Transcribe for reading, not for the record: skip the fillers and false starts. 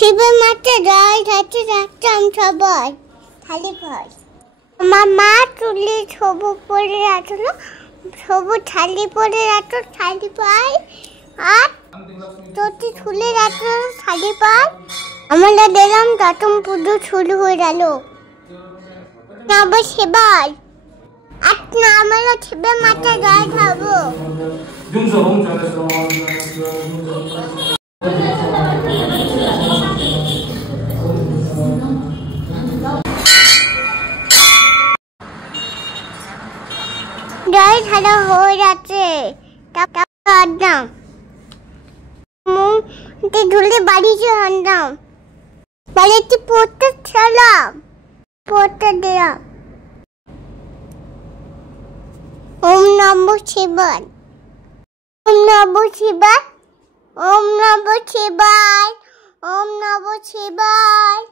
শিবের মাঠে জল ঢালতে যাচ্ছিলাম সবাই থালি ভর। আমার মা চুলে সবুজ পরে রাখলো, সবুজ থালি পরে রাখলো, থালি পাই আর চটি ছুলে রাখলো থালি পাই। আমরা দিলাম প্রথম পুজো শুরু হয়ে গেল। আবার সেবার আমরা শিবের মাঠে জল ঢালবো। জল ঢালা হয়ে যাচ্ছে, ধুলে বাড়িতে আনলাম, বাড়িতে পড়তে ছিলাম, পড়তে দিলাম। ওম নমঃ শিবায়, ওম নমঃ শিবায়, ওম নমঃ শিবায়, ওম নমঃ শিবায়।